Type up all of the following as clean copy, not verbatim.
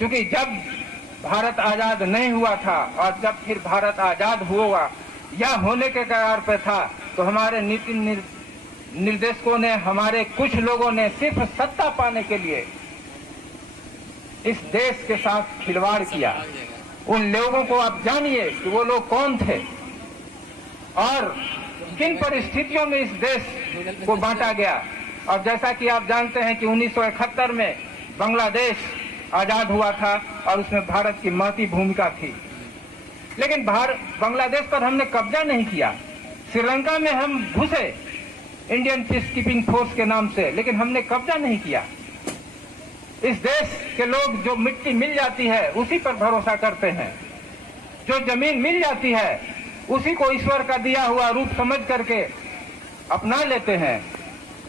क्योंकि जब भारत आजाद नहीं हुआ था और जब फिर भारत आजाद हुआ या होने के कगार पे था, तो हमारे नीति निर्देशकों ने, हमारे कुछ लोगों ने सिर्फ सत्ता पाने के लिए इस देश के साथ खिलवाड़ किया। उन लोगों को आप जानिए कि वो लोग कौन थे और किन परिस्थितियों में इस देश को बांटा गया। और जैसा कि आप जानते हैं कि 1971 में बांग्लादेश आजाद हुआ था और उसमें भारत की महती भूमिका थी, लेकिन बांग्लादेश पर हमने कब्जा नहीं किया। श्रीलंका में हम घुसे इंडियन पीस कीपिंग फोर्स के नाम से, लेकिन हमने कब्जा नहीं किया। इस देश के लोग जो मिट्टी मिल जाती है उसी पर भरोसा करते हैं, जो जमीन मिल जाती है उसी को ईश्वर का दिया हुआ रूप समझ करके अपना लेते हैं।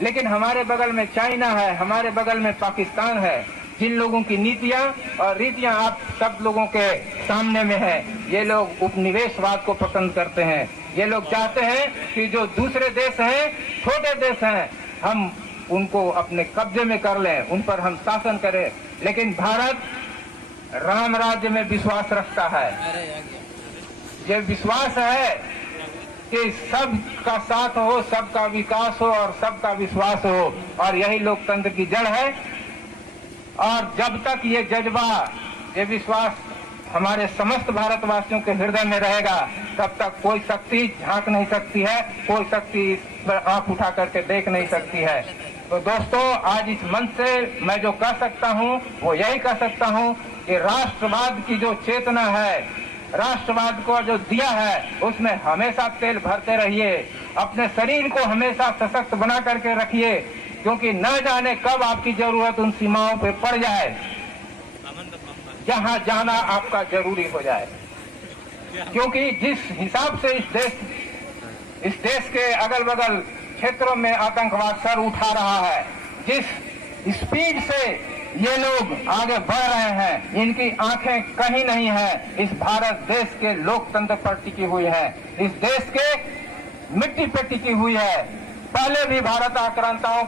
लेकिन हमारे बगल में चाइना है, हमारे बगल में पाकिस्तान है, जिन लोगों की नीतियां और रीतियां आप सब लोगों के सामने में है। ये लोग उपनिवेशवाद को पसंद करते हैं। ये लोग चाहते हैं कि जो दूसरे देश हैं, छोटे देश हैं, हम उनको अपने कब्जे में कर लें, उन पर हम शासन करें। लेकिन भारत राम राज्य में विश्वास रखता है। ये विश्वास है कि सबका साथ हो, सबका विकास हो और सबका विश्वास हो, और यही लोकतंत्र की जड़ है। और जब तक ये जज्बा, ये विश्वास हमारे समस्त भारतवासियों के हृदय में रहेगा, तब तक कोई शक्ति झांक नहीं सकती है, कोई शक्ति इस पर आंख उठा करके देख नहीं सकती है। तो दोस्तों, आज इस मंच से मैं जो कह सकता हूं वो यही कह सकता हूं कि राष्ट्रवाद की जो चेतना है, राष्ट्रवाद को जो दिया है, उसमें हमेशा तेल भरते रहिए। अपने शरीर को हमेशा सशक्त बना करके रखिए, क्योंकि न जाने कब आपकी जरूरत उन सीमाओं पे पड़ जाए जहां जाना आपका जरूरी हो जाए। क्योंकि जिस हिसाब से इस देश के अगल बगल क्षेत्रों में आतंकवाद सर उठा रहा है, जिस स्पीड से ये लोग आगे बढ़ रहे हैं, इनकी आंखें कहीं नहीं है, इस भारत देश के लोकतंत्र पर टिकी हुई है, इस देश के मिट्टी पर टिकी हुई है। पहले भी भारत आक्रांताओं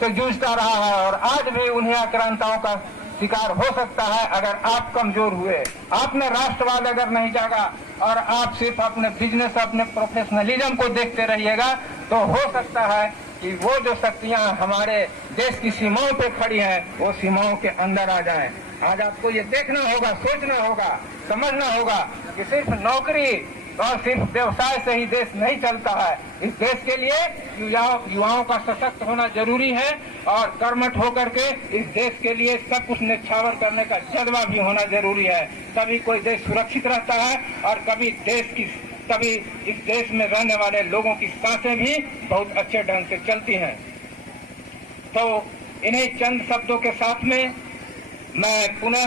से जूझता रहा है और आज भी उन्हें आक्रांताओं का शिकार हो सकता है अगर आप कमजोर हुए, आपने राष्ट्रवाद अगर नहीं जागा और आप सिर्फ अपने बिजनेस, अपने प्रोफेशनलिज्म को देखते रहिएगा, तो हो सकता है कि वो जो शक्तियां हमारे देश की सीमाओं पे खड़ी हैं, वो सीमाओं के अंदर आ जाएं। आज आपको ये देखना होगा, सोचना होगा, समझना होगा कि सिर्फ नौकरी और सिर्फ व्यवसाय से ही देश नहीं चलता है। इस देश के लिए युवाओं का सशक्त होना जरूरी है और कर्मठ होकर के इस देश के लिए सब कुछ न्यौछावर करने का जज्बा भी होना जरूरी है। तभी कोई देश सुरक्षित रहता है और कभी इस देश में रहने वाले लोगों की सांसें भी बहुत अच्छे ढंग से चलती हैं। तो इन्हीं चंद शब्दों के साथ में मैं पुनः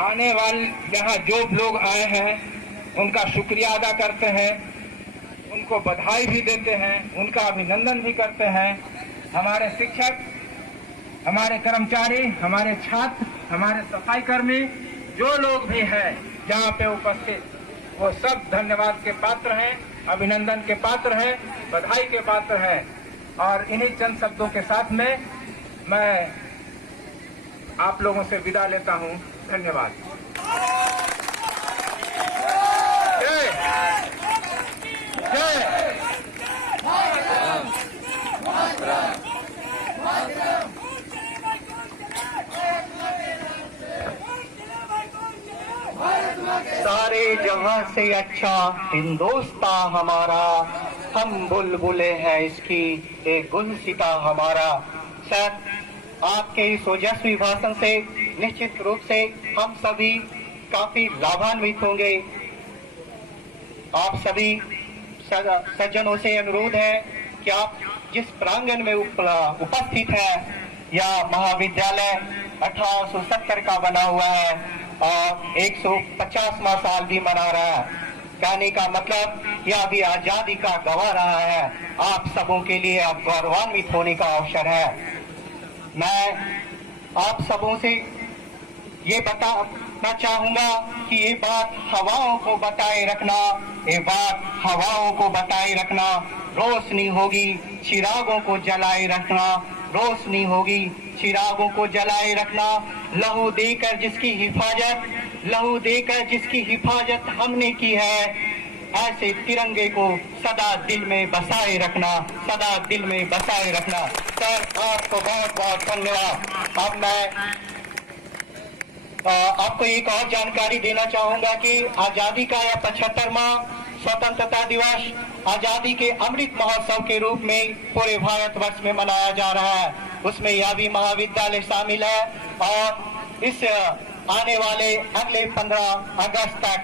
आने वाले यहाँ जो लोग आए हैं उनका शुक्रिया अदा करते हैं, उनको बधाई भी देते हैं, उनका अभिनंदन भी करते हैं। हमारे शिक्षक, हमारे कर्मचारी, हमारे छात्र, हमारे सफाई कर्मी, जो लोग भी हैं जहाँ पे उपस्थित, वो सब धन्यवाद के पात्र हैं, अभिनंदन के पात्र हैं, बधाई के पात्र हैं। और इन्हीं चंद शब्दों के साथ में मैं आप लोगों से विदा लेता हूँ। धन्यवाद। जय जय सारे जहां से अच्छा हिंदुस्तान हमारा, हम बुलबुलें हैं इसकी एक गुलसिता हमारा। सर, आपके इस ओजस्वी भाषण से निश्चित रूप से हम सभी काफी लाभान्वित होंगे। आप सभी सज्जनों से अनुरोध है कि आप जिस प्रांगण में उपस्थित है, यह महाविद्यालय 1870 का बना हुआ है और 150वां साल भी मना रहा है। कहने का मतलब यह भी आजादी का गवाह रहा है। आप सबों के लिए अब गौरवान्वित होने का अवसर है। मैं आप सबों से ये बताना चाहूंगा कि ये बात हवाओं को बताए रखना, ये बात हवाओं को बताए रखना, रोशनी होगी चिरागों को जलाए रखना, रोशनी होगी। चिरागों को जलाए रखना, लहू देकर जिसकी हिफाजत हमने की है, ऐसे तिरंगे को सदा दिल में बसाए रखना। सर, आपको बहुत बहुत धन्यवाद। अब मैं आपको एक और जानकारी देना चाहूंगा कि आजादी का यह 75वां स्वतंत्रता दिवस आजादी के अमृत महोत्सव के रूप में पूरे भारतवर्ष में मनाया जा रहा है। उसमें यह भी महाविद्यालय शामिल है और इस आने वाले अगले 15 अगस्त तक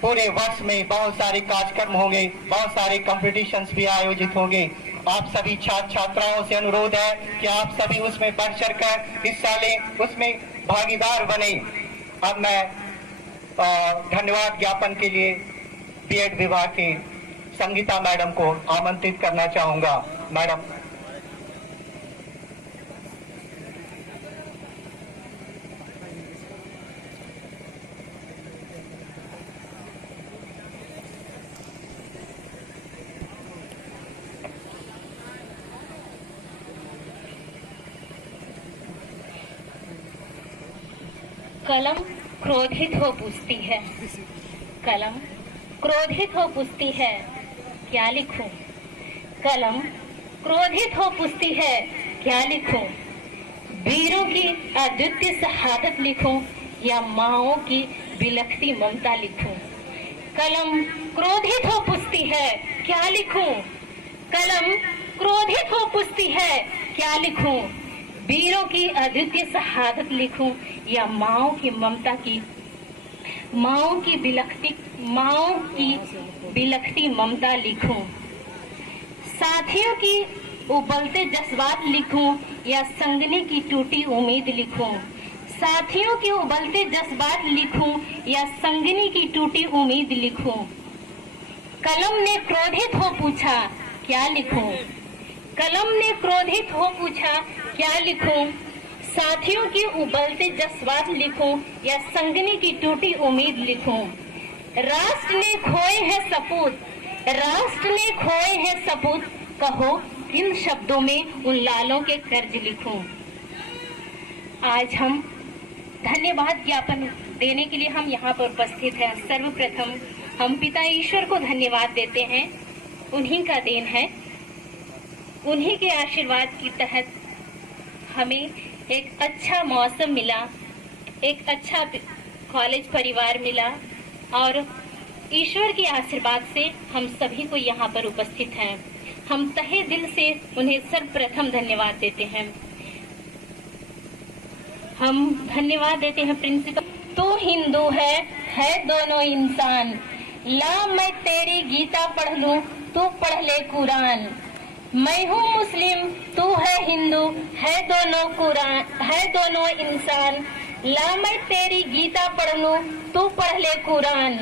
पूरे वर्ष में बहुत सारे कार्यक्रम होंगे, बहुत सारे कॉम्पिटिशन्स भी आयोजित होंगे। आप सभी छात्र छात्राओं से अनुरोध है कि आप सभी उसमें बढ़ चढ़ कर हिस्सा लें, उसमें भागीदार बने। अब मैं धन्यवाद ज्ञापन के लिए बीएड विभाग के संगीता मैडम को आमंत्रित करना चाहूंगा। मैडम। कलम क्रोधित हो पूछती है, कलम क्रोधित हो पूछती है, क्या लिखूं? कलम क्रोधित हो पूछती है, क्या लिखूं? वीरों की अद्वितीय शहादत लिखूं या माओं की बिलखती ममता लिखूं? कलम क्रोधित हो पूछती है, क्या लिखूं? कलम क्रोधित हो पूछती है, क्या लिखूं? वीरों की अद्वितीय शहादत लिखूं या माओं की बिलखती ममता लिखूं? साथियों की उबलते जज्बात लिखूं या संगनी की टूटी उम्मीद लिखूं? साथियों की उबलते जज्बात लिखूं या संगनी की टूटी उम्मीद लिखूं? कलम ने क्रोधित हो पूछा, क्या लिखूं? कलम ने क्रोधित हो पूछा, क्या लिखूं? साथियों की उबलते जज्बात लिखूं या संगनी की टूटी उम्मीद लिखूं? राष्ट्र ने खोए हैं सपूत, कहो किन शब्दों में उन लालों के कर्ज लिखूं? आज हम धन्यवाद ज्ञापन देने के लिए हम यहाँ पर उपस्थित हैं। सर्वप्रथम हम पिता ईश्वर को धन्यवाद देते हैं, उन्हीं का देन है। उन्हीं के आशीर्वाद के तहत हमें एक अच्छा मौसम मिला, एक अच्छा कॉलेज परिवार मिला और ईश्वर के आशीर्वाद से हम सभी को यहाँ पर उपस्थित हैं। हम तहे दिल से उन्हें सर्वप्रथम धन्यवाद देते हैं। हम धन्यवाद देते हैं प्रिंसिपल। तू हिंदू है दोनों इंसान, ला मैं तेरी गीता पढ़ लूं, तू पढ़ ले कुरान। मैं हूँ मुस्लिम, तू है हिंदू, है दोनों इंसान, ला मैं तेरी गीता पढ़ लूं, तू पढ़ ले कुरान।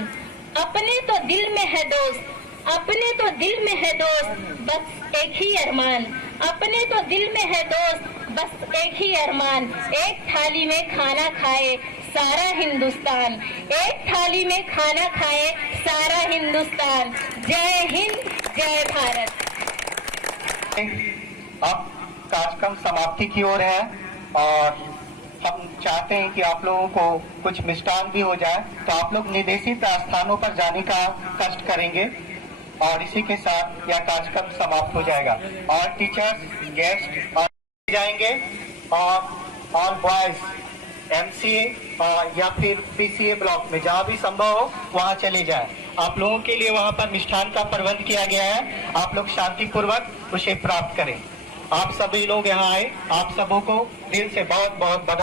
अपने तो दिल में है दोस्त, बस एक ही अरमान। अपने तो दिल में है दोस्त, बस एक ही अरमान। एक थाली में खाना खाए सारा हिंदुस्तान, एक थाली में खाना खाए सारा हिंदुस्तान। जय हिंद, जय भारत। अब कार्यक्रम समाप्ति की ओर है और हम चाहते हैं कि आप लोगों को कुछ मिष्टान भी हो जाए, तो आप लोग निर्देशित स्थानों पर जाने का कष्ट करेंगे और इसी के साथ यह कार्यक्रम समाप्त हो जाएगा। और टीचर्स गेस्ट जाएंगे और बॉयज एमसीए या फिर पीसीए ब्लॉक में जहाँ भी संभव हो वहाँ चले जाए। आप लोगों के लिए वहाँ पर मिष्ठान का प्रबंध किया गया है, आप लोग शांतिपूर्वक उसे प्राप्त करें। आप सभी लोग यहाँ आए, आप सबों को दिल से बहुत बहुत बधाई।